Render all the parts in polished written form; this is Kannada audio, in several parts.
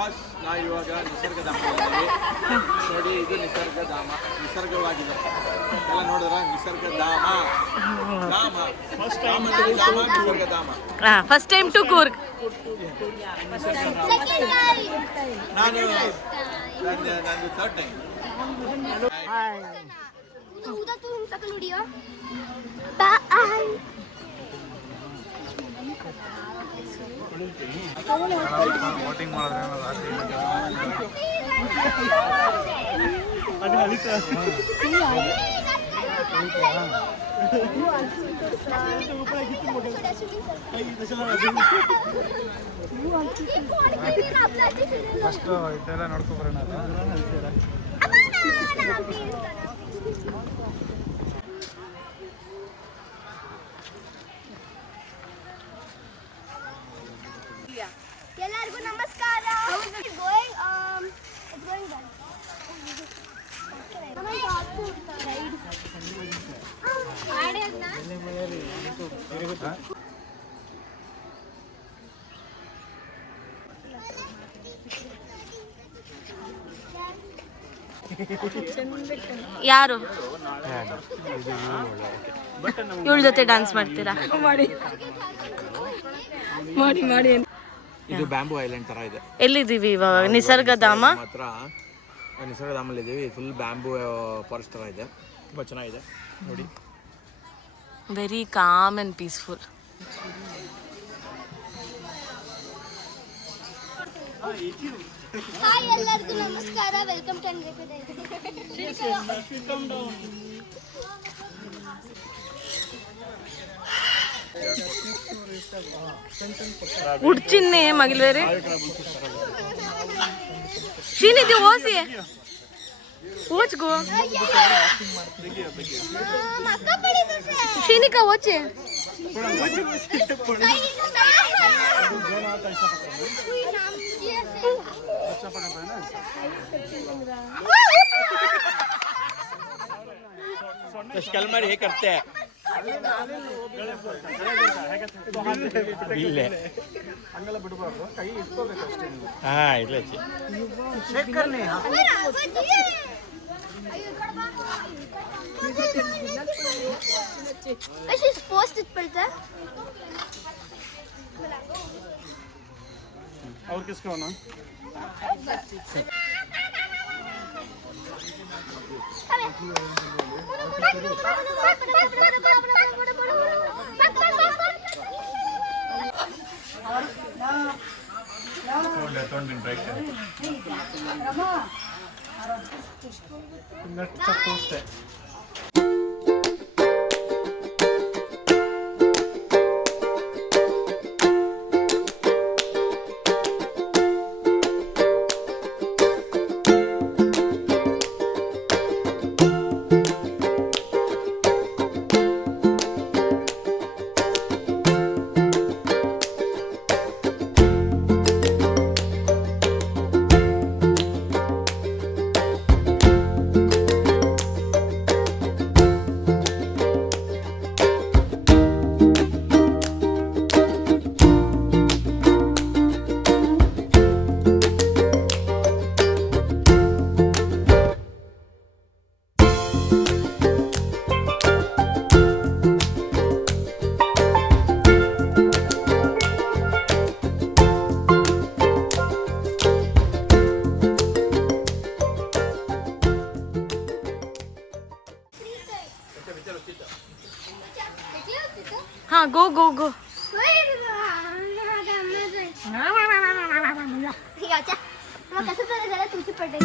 ಬಾಸ್ ನಾವು ಇವಾಗ ನಿಸರ್ಗಧಾಮದಲ್ಲಿ ನೋಡಿ, ಇದು ನಿಸರ್ಗಧಾಮ, ನಿಸರ್ಗವಾಗಿದೆ ಎಲ್ಲ ನೋಡಿದ್ರ. Nisargadhama Dhama Nisargadhama. First time to Coorg. ನಾನು ನಂದು ಥರ್ಡ್ ಟೈಮ್. ವೋಟಿಂಗ್ ಮಾಡಿದ್ರೆ ಫಸ್ಟ್ ಇದೆಲ್ಲ ನೋಡ್ಕೊಬರೋಣ. ಎಲ್ಲರಿಗೂ ನಮಸ್ಕಾರ. ಯಾರು ಇವಳ ಜೊತೆ ಡ್ಯಾನ್ಸ್ ಮಾಡ್ತೀರಾ? ಮಾಡಿ ಮಾಡಿ ಮಾಡಿ. ಇದು ಬ್ಯಾಂಬೂ ಐಲ್ಯಾಂಡ್ ತರ ಇದೆ. ಎಲ್ಲಿದ್ದೀವಿ ಇವಾಗ? ನಿಸರ್ಗಧಾಮ ಮಾತ್ರ ನಿಸರ್ಗಧಾಮಲ್ಲಿ ಇದ್ದೀವಿ. ಫುಲ್ ಬ್ಯಾಂಬೂ ಫಾರೆಸ್ಟ್ ತರ ಇದೆ, ತುಂಬ ಚೆನ್ನಾಗಿದೆ ನೋಡಿ. Very calm and peaceful. Hi ಎಲ್ಲರಿಗೂ ನಮಸ್ಕಾರ. ವೆಲ್ಕಮ್ ಟು ഉടിച്ചിന്നെ മകിൽ വരെ ഷീനിത് ഓസി ഓച്കോ ഷീനിക ഓಚೆ कलमर हे करते हैं ಇಲ್ಲೇ ಹಂಗೆಲ್ಲ ಬಿಡಬಾರ್ದು, ಕೈ ಇಟ್ಕೋಬೇಕು ಅಷ್ಟೇ. ಹಾಂ ಇಲ್ಲ ಶೇಖರ್ನೇ ऐसे पोस्ट पड़ता है। और किसका होना? हाँ गो गो गो कसं जरा तुझी Patel.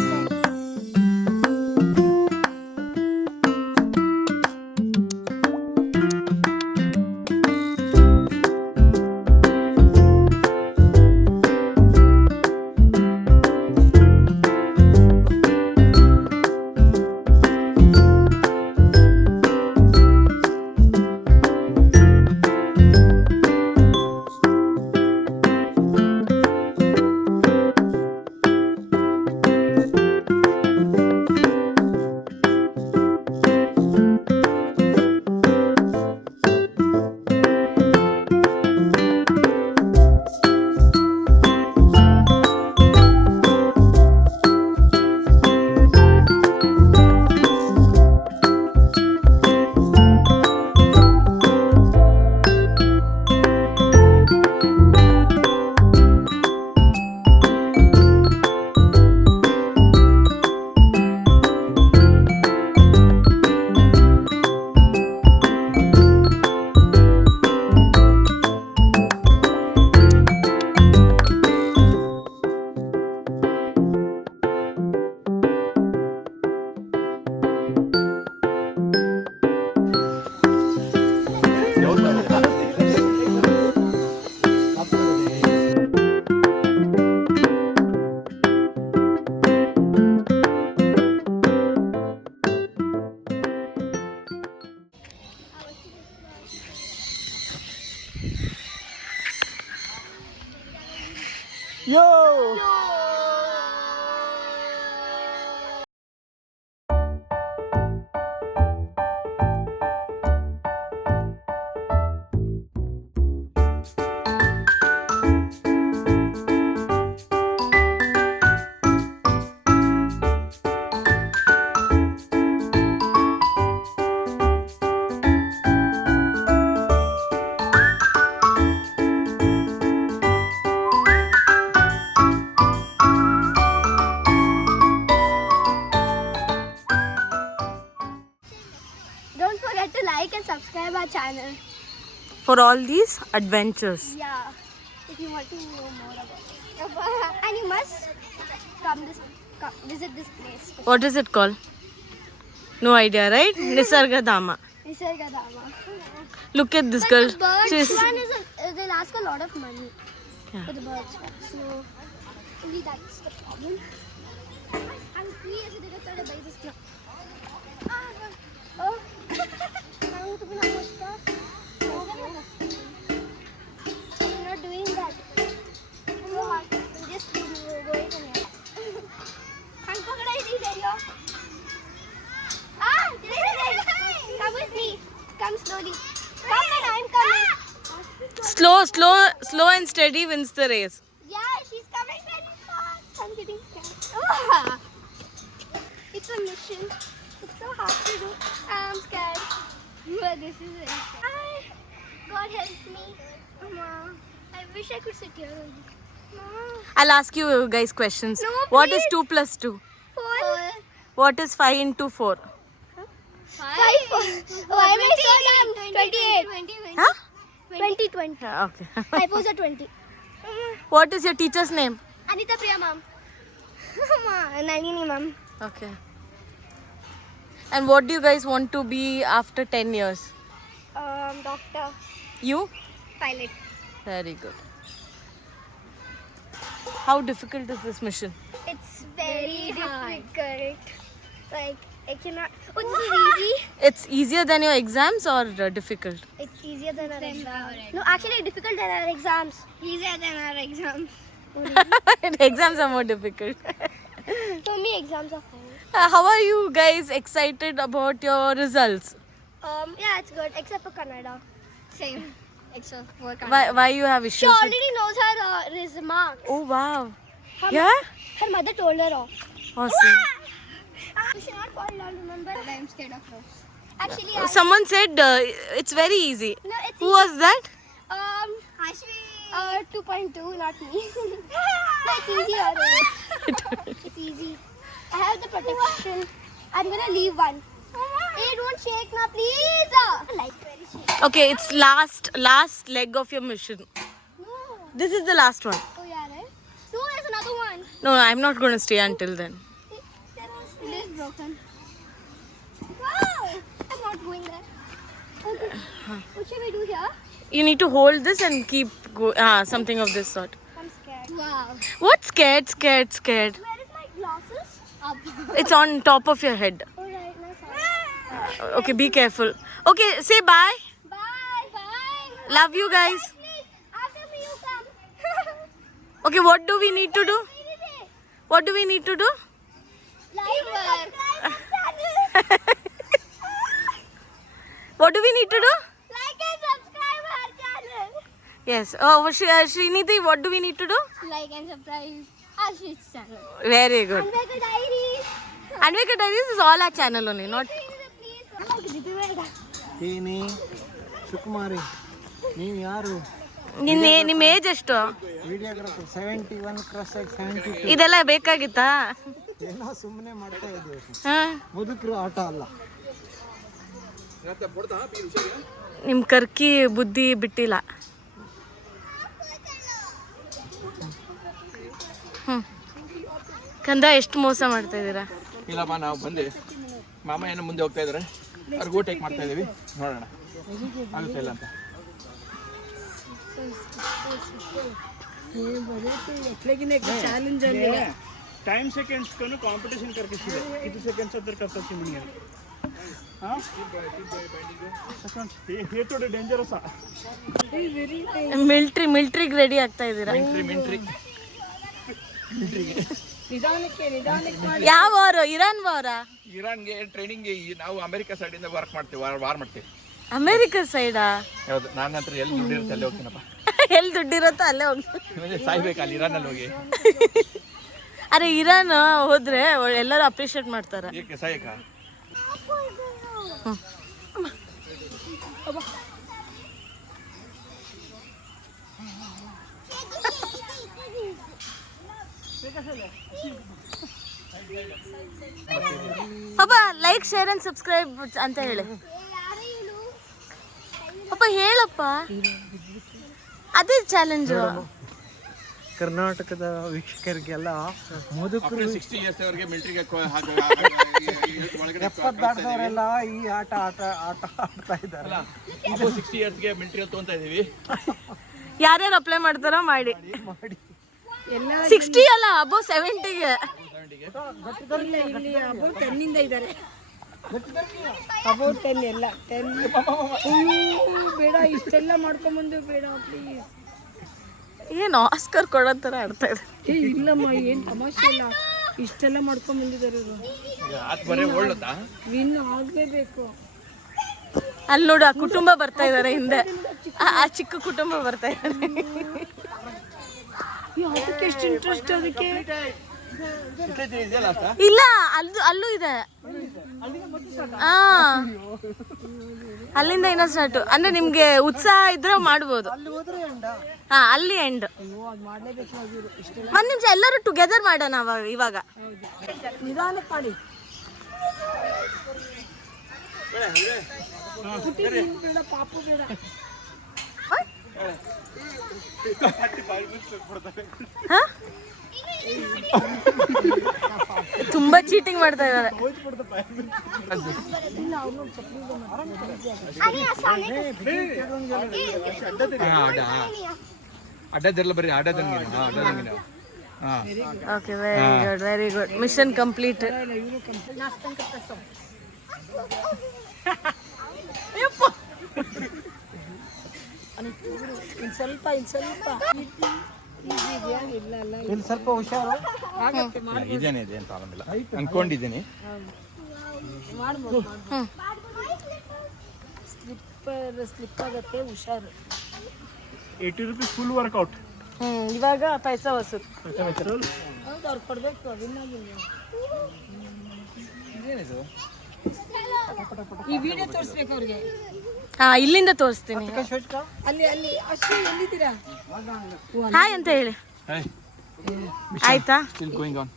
our channel. For all these adventures. Yeah. If you want to know more about and you must visit this place. What is it called? No idea, right? Nisargadama. Nisargadama. Look at this But girl. the birds She's one is they'll ask a lot of money for the birds one. So only that's the problem. I'm curious if they're going to buy this now. Oh. I'm not doing that. I'm just going from here. I'm going to come with me. Come slowly. Come and I'm coming. slow and steady wins the race. Yeah, she's coming very fast. I'm getting scared. Oh. It's a mission. It's so hard to do. I'm scared. But this is it. God help me. Mama, I wish I could sit here. Mama. I'll ask you guys questions. No, What is please. 2 plus 2? 4. What is 5 into 4? 5. Why am I so dumb? 28. Huh? 20. Okay. 5 was a 20. What is your teacher's name? Anita Priya ma'am. Nalini ma'am. Okay. And what do you guys want to be after 10 years? Doctor. You? Pilot. Very good. How difficult is this mission? It's very difficult. Like, I cannot. Oh, this is easy. It's easier than your exams or difficult? It's easier than our exams. No, actually, difficult than our exams. Easier than our exams. Exams are more difficult. For me, exams are fine. How are you guys excited about your results? Yeah, it's good, except for Kannada. Same. Except for Kannada. Why you have She issues? with- already knows her remarks. Oh wow. Her Yeah? Her mother told her off. Awesome. You should not fall down, remember? I'm scared of ropes. Actually, Someone said it's very easy. no, it's Who was that? Ashvi. 2.2, not me. No, it's easier. It's easy. I have the protection. I'm gonna leave one. Hey, don't shake now, please. Like very shake. Okay, it's last leg of your mission. No. This is the last one. Oh yeah, right? No, there's another one. No, I'm not going to stay until then. It is broken. Wow! I'm not going there. Okay. What should we do here? You need to hold this and keep something of this sort. I'm scared. Wow. What scared? Where is my glasses? Up. It's on top of your head. Alright, nice. Okay, be careful. Okay, say bye. Bye. Bye. Love you guys. Please, after me you come. Okay, what do we need to do? What do we need to do? Like and subscribe channel. What do we need to do? Like and subscribe our channel. Yes. Oh, Srinidhi, what do we need to do? Like and subscribe Ashish's channel. Very good. Anveka Diaries. Anveka Diaries is all our channel only, not... ಏನಿ ಸುಕುಮಾರಿ ನೀವು ಯಾರು ನಿಮ್ಮ ಏಜ್ ಎಷ್ಟು? ವಿಡಿಯೋಗ್ರಾಫರ್ 71 ಕ್ರಾಸ್ ಆಗಿ 72 ಇದೆಲ್ಲ ಬೇಕಾಗಿತ್ತಾ? ಏನೋ ಸುಮ್ಮನೆ ಮಾಡ್ತಾ ಇದ್ದೀವಿ ಹಾ? ಮುದುಕರು ಆಟ ಅಲ್ಲ ನಿಮ್ಮ ಕರ್ಕಿ ಬುದ್ಧಿ ಬಿಟ್ಟಿಲ್ಲ. ಕಂದ ಎಷ್ಟು ಮೋಸ ಮಾಡ್ತಾ ಇದ್ದೀರಾ? ಇಲ್ಲಪ್ಪ ನಾವು ಬಂದು ಮಾಮ ಏನೋ ಮುಂದೆ ಹೋಗ್ತಾ ಇದ್ದಾರೆ ಅವ್ರಿಗೆ ಟೇಕ್ ಮಾಡ್ತಾ ಇದೀವಿ ನೋಡೋಣ ಆಗುತ್ತೆ ಇಲ್ಲ ಅಂತ टाइम सेकंड्स को कंपटीशन करके सीधे कितने सेकंड्स अंदर कर सकते हैं हां सेकंड्स ये तो डेंजरस है ಮಿಲ್ಟ್ರಿಗೆ ರೆಡಿ ಆಗ್ತಾ ಇದ್ದೀರಾ? ಮಿಂಟ್ರಿ ಯಾವ ವಾರ? ಇರಾನ್ ವಾರ? ಇರಾನ್ಗೆ ಟ್ರೈನಿಂಗ್ಗೆ ನಾವು ಅಮೆರಿಕ ಸೈಡಿಂದ ವರ್ಕ್ ಮಾಡ್ತೀವಿ ವಾರ್ ಮಾಡ್ತೀವಿ. ಅಮೆರಿಕ ಸೈಡಾ? ಹೌದು. ನನ್ನ ಹತ್ರ ಎಲ್ಲಿ ದುಡ್ಡು ಇರುತ್ತೆ ಅಲ್ಲೇ ಹೋಗ್ತೀನಪ್ಪ. ಎಲ್ಲಿ ದುಡ್ಡಿರುತ್ತೋ ಅಲ್ಲೇ ಹೋಗಿ ಸಾಯ್ಬೇಕಲ್ಲ ಇರಾನಲ್ಲಿ ಹೋಗಿ. ಅರೆ ಇರಾನ್ ಹೋದ್ರೆ ಎಲ್ಲರೂ ಅಪ್ರಿಷಿಯೇಟ್ ಮಾಡ್ತಾರೆ. ಏಕೆ ಸಾಯಕ? ಪಾಪ ಲೈಕ್ ಶೇರ್ ಅಂಡ್ ಸಬ್ಸ್ಕ್ರೈಬ್ ಅಂತ ಹೇಳಿ. ಪಾಪ ಹೇಳಪ್ಪ, ಅದೇ ಚಾಲೆಂಜು. ಕರ್ನಾಟಕದ ವೀಕ್ಷಕರಿಗೆಲ್ಲ ಮುದುಕರು 60 years ಅವರಿಗೆ ಮಿಲಿಟರಿಗೆ 70 ದಾಟಿದವರೆಲ್ಲ ಈ ಆಟ ಆಡ್ತಾ ಇದ್ದಾರೆ. 60 yearsಗೆ ಮಿಲಿಟರಿ ತೊಗೊಂತ ಇದೀವಿ. ಯಾರ್ಯಾರು ಅಪ್ಲೈ ಮಾಡ್ತಾರೋ ಮಾಡಿ. 60 ಅಲ್ಲ, ಅಬೋ 70ಗೆ. ಇಲ್ಲಿ ಅಬೌ 10 ಇಂದ ಇದ್ದಾರೆ. ಅಬೌಟ್ 10 ಎಲ್ಲ 10. ಬೇಡ, ಇಷ್ಟೆಲ್ಲ ಮಾಡ್ಕೊಂಬಂದು ಬೇಡ ಪ್ಲೀಸ್. ಏನು ಆಸ್ಕರ್ ಕೊಡೋ ಥರ ಆಡ್ತಾ ಇದೆ. ಇಲ್ಲಮ್ಮ, ಏನು ತಮಾಷೆ ಇಲ್ಲ, ಇಷ್ಟೆಲ್ಲ ಮಾಡ್ಕೊಂಡ್ ಬಂದಿದ್ದಾರೆ ಇವರು. ವಿನ್ ಆಗ್ಲೇಬೇಕು. ಅಲ್ಲಿ ನೋಡು, ಆ ಕುಟುಂಬ ಬರ್ತಾ ಇದಾರೆ ಹಿಂದೆ, ಆ ಚಿಕ್ಕ ಕುಟುಂಬ ಬರ್ತಾ ಇದ್ದಾರೆ. ಅದಕ್ಕೆ ಎಷ್ಟು ಇಂಟ್ರೆಸ್ಟ್ ಅದಕ್ಕೆ. ಇಲ್ಲ, ಅಲ್ಲೂ ಇದೆ. ಅಲ್ಲಿಂದ ಇನ್ನೂ ಸ್ಟಾರ್ಟ್. ಅಂದ್ರೆ ನಿಮ್ಗೆ ಉತ್ಸಾಹ ಇದ್ರೆ ಮಾಡ್ಬೋದು. ಹಾ, ಅಲ್ಲಿ ಎಂಡ್. ಒಂದ್ ನಿಮಿಷ ಎಲ್ಲರೂ ಟುಗೆದರ್ ಮಾಡೋಣ ಇವಾಗ. ನಿಧಾನಕ್ಕೆ ಮಾಡಿ. ಬೇಡ, ಪಾಪು ಬೇಡ. ತುಂಬಾ ಚೀಟಿಂಗ್ ಮಾಡ್ತಾ ಇದ್ದಾರೆ. ಅಡ್ಡದಿರಲ್ಲ, ಬರೀ ಅಡ್ಡದಂಗೆ. Okay, very good, very good. Mission complete. ಸ್ವಲ್ಪ ಇಲ್ಲಿ ಸ್ವಲ್ಪ ಹುಷಾರು. ಇದೇನೆ ಇದೆ ಅಂತ ಆಗಲ್ಲ ಅನ್ಕೊಂಡಿದ್ದೀನಿ. ಮಾಡ್ಬೋದು. ಸ್ಲಿಪ್ ಆಗುತ್ತೆ, ಹುಷಾರು. 80 rupees ಫುಲ್ ವರ್ಕೌಟ್. ಇವಾಗ ಪೈಸಾ ವಸೂಲ್. ಹೌದು, ಅವ್ರು ಕೊಡ್ಬೇಕು. ವಿನ್ ಆಗಿಲ್ಲ. ಈ ವಿಡಿಯೋ ತೋರಿಸ್ಬೇಕು ಅವ್ರಿಗೆ. ಹಾ, ಇಲ್ಲಿಂದ ತೋರಿಸ್ತೀನಿ. ಅಲ್ಲಿ ಅಷ್ಟು ಎಲ್ಲಿದ್ದೀರಾ? ಹಾಯ್ ಅಂತ ಹೇಳಿ. ಆಯ್ತಾ? Still going on.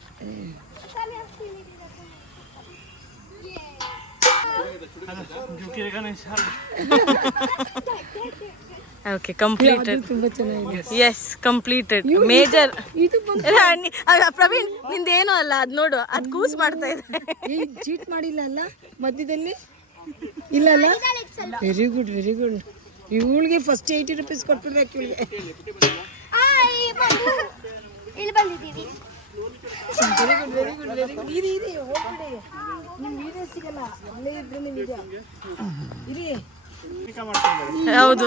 Okay, completed. ತುಂಬಾ ಚೆನ್ನಾಗಿದೆ. Yes, completed. ಮೇಜರ್. ಇದು ಪ್ರವೀಣ್, ನಿಂದೇನು ಅಲ್ಲ, ಅದ್ ನೋಡು, ಅದ್ ಕೂಸ್ ಮಾಡ್ತಾ ಇದೆ. ಚೀಟ್ ಮಾಡಿಲ್ಲ ಅಲ್ಲ ಮಧ್ಯದಲ್ಲಿ? ಇಲ್ಲ ಅಲ್ಲ? Very good, very good. ಇವಳಿಗೆ ಫಸ್ಟ್ 80 rupees ಕೊಟ್ಬಿಡ್ಬೇಕು ಇವಳಿಗೆ. ಇಲ್ಲಿ ಬಂದಿದ್ದೀವಿ. Very good, very good, very good. ಇರಿ ಹೋಗ್ಬಿಡಿ, ನಿಮ್ಮ ವಿಡಿಯೋ ಸಿಗಲ್ಲ. ಅಲ್ಲೇ ಇದ್ರೆ ನಿಮ್ಮ ವಿಡಿಯೋ ಇರಿ. ಹೌದು,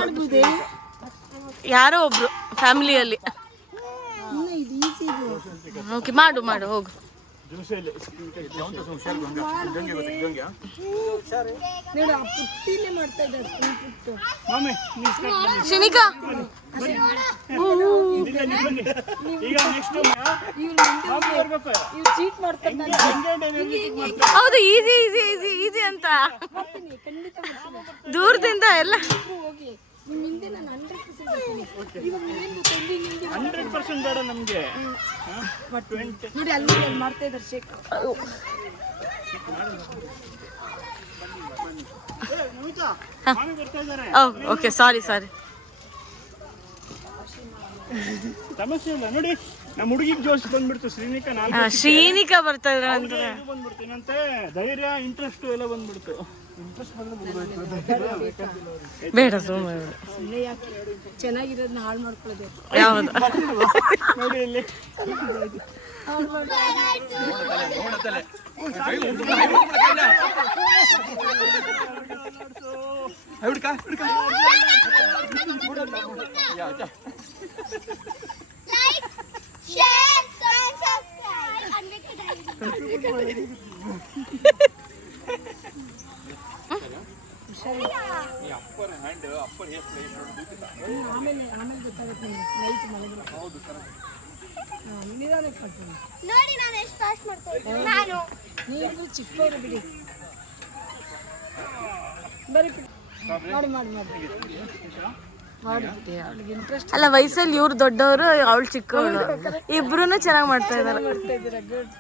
ಯಾರೋ ಒಬ್ರು ಫ್ಯಾಮಿಲಿಯಲ್ಲಿ. ಇನ್ನು ಇದು ಈಸಿ ಇದು. ಓಕೆ, ಮಾಡು ಹೋಗು. ನೋಡು, ಆ ಪುಟ್ಟಿನೇ ಮಾಡ್ತಾ ಇದ್ದಾರೆ. ಪುಟ್ಟು ಶಿಮಿಕಾ, ಈಗ ನೆಕ್ಸ್ಟ್ ಇವ್ರು ಚೀಟ್ ಮಾಡ್ತಾರೆ. ಹೌದು, ಈಸಿ ಈಸಿ ಈಸಿ ಈಸಿ ಅಂತ ಖಂಡಿತ ಮಾಡ್ತೀನಿ. ದೂರದಿಂದ ಎಲ್ಲ. ಹೋಗಿ ನಿಮ್ಮ ಹಿಂದೆ ನಾನು 100% ಬರ್ತೀನಿ. ಇವಾಗ ಏನು ಪೆಂಡಿಂಗ್ 100% ಬೇಡ ನಮಗೆ. ನೋಡಿ, ಅಲ್ಲಿ ಮಾಡ್ತಾ ಇದ್ದಾರೆ ಶೇಕ್. ಓಕೆ, ಸಾರಿ. ಸಮಸ್ಯೆ ಇಲ್ಲ. ನೋಡಿ, ನಮ್ಮ ಹುಡುಗಿಗೆ ಜೋಶ್ ಬಂದ್ಬಿಡ್ತು. ಶ್ರೀನಿಕಾ ಬರ್ತಾ ಇದ್ರ ಅಂತ ಬಂದ್ಬಿಡ್ತೀನಂತೆ. ಧೈರ್ಯ, ಇಂಟ್ರೆಸ್ಟ್ ಎಲ್ಲ ಬಂದ್ಬಿಡ್ತು. ಬೇಡ, ಸುಮ್ಮನೆ ಸುಮ್ಮನೆ ಯಾಕೆ ಚೆನ್ನಾಗಿರೋದನ್ನ ಹಾಳು ಮಾಡ್ಕೊಳ್ಳೋದು. ಯಾವುದು? ನೋಡಿ ಇಲ್ಲಿ Like, share, subscribe. ಆಮೇಲೆ ಗೊತ್ತಾಗುತ್ತೆ ನೈಟ್ ಮಲಗಿರೋ. ನಿಧಾನಕ್ಕೆ ಮಾಡ್ತೀನಿ. ನೋಡಿ, ನಾನು ಎಷ್ಟು ಫಾಸ್ಟ್ ಮಾಡ್ತಾ ಇದ್ದೀನಿ. ನಾನು ನೀವು ಚಿಕ್ಕವರು ಬಿಡಿ. ಬರೀ ಮಾಡಿ ಅವ್ಳಿಗೆ ಇಂಟ್ರೆಸ್ಟ್. ಅಲ್ಲ, ವಯಸ್ಸಲ್ಲಿ ಇವ್ರು ದೊಡ್ಡವರು, ಅವಳು ಚಿಕ್ಕವಳು. ಇಬ್ರು ಚೆನ್ನಾಗಿ ಮಾಡ್ತಾ ಇದ್ದಾರೆ. ಮಾಡ್ತಾ ಇದ್ದೀರಾ? ಗುಡ್.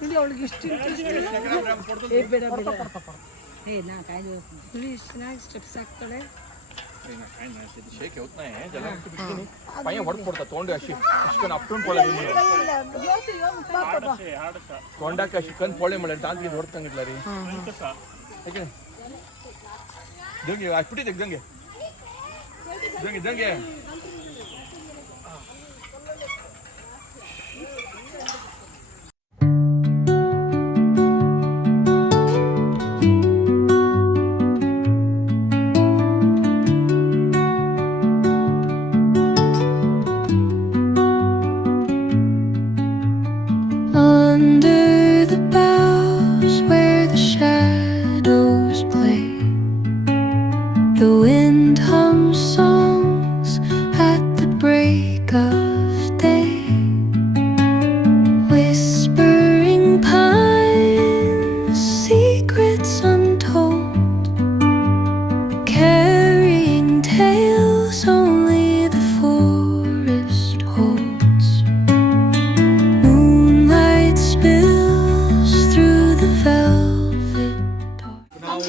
ನೋಡಿ, ಅವಳಿಗೆ ಇಷ್ಟು ಇಂಟ್ರೆಸ್ಟ್. ಬೇಡ ಎಷ್ಟು ಚೆನ್ನಾಗಿ ಸ್ಟೆಪ್ಸ್ ಹಾಕ್ತಾಳೆ. शेक होत नाही ज्याला पाय ಹೊಡೆದು ಕೊಡ್ತಾ ತಗೊಂಡು ಅಷ್ಟೇ ಅಷ್ಟನ್ನು ಅಪ್ಟೂನ್ ಪೊಳೆ ತಗೊಂಡಾಕ ಅಷ್ಟನ್ನು ಪೊಳೆ ಮಾಡಿ ದಾಂತಿಗೆ ಹೊಡ್ತಂಗಿಲ್ಲ ರೀ ಯಾಕೆ ದಂಗೆ ಹಾಕ್ಬಿಟ್ಟಿದ್ದೆ ದಂಗೆ ದಂಗೆ ದಂಗೆ Under the boughs where the shadows play, the wind hums songs at the break of day. Whispering pines, secrets untold, carrying tales only the forest holds. Moonlight spills through the velvet door. ನಾವು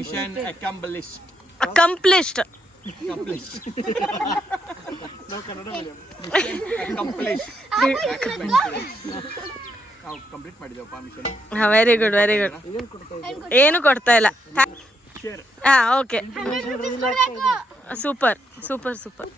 ಮಿಷನ್ ಅಕಾಂಪ್ಲಿಷ್ಡ್ ಅಕಂಪ್ಲಿಷ್ಡ್. ನಾವು ಕಂಪ್ಲೀಟ್ ಮಾಡಿದ್ದೇವಪ್ಪ mission. Very good very good. ಏನು ಕೊಡ್ತಾ ಇಲ್ಲ. ಹಾ ಓಕೆ, 100 rupees ಕೊಡ್ಬೇಕು. Super super super.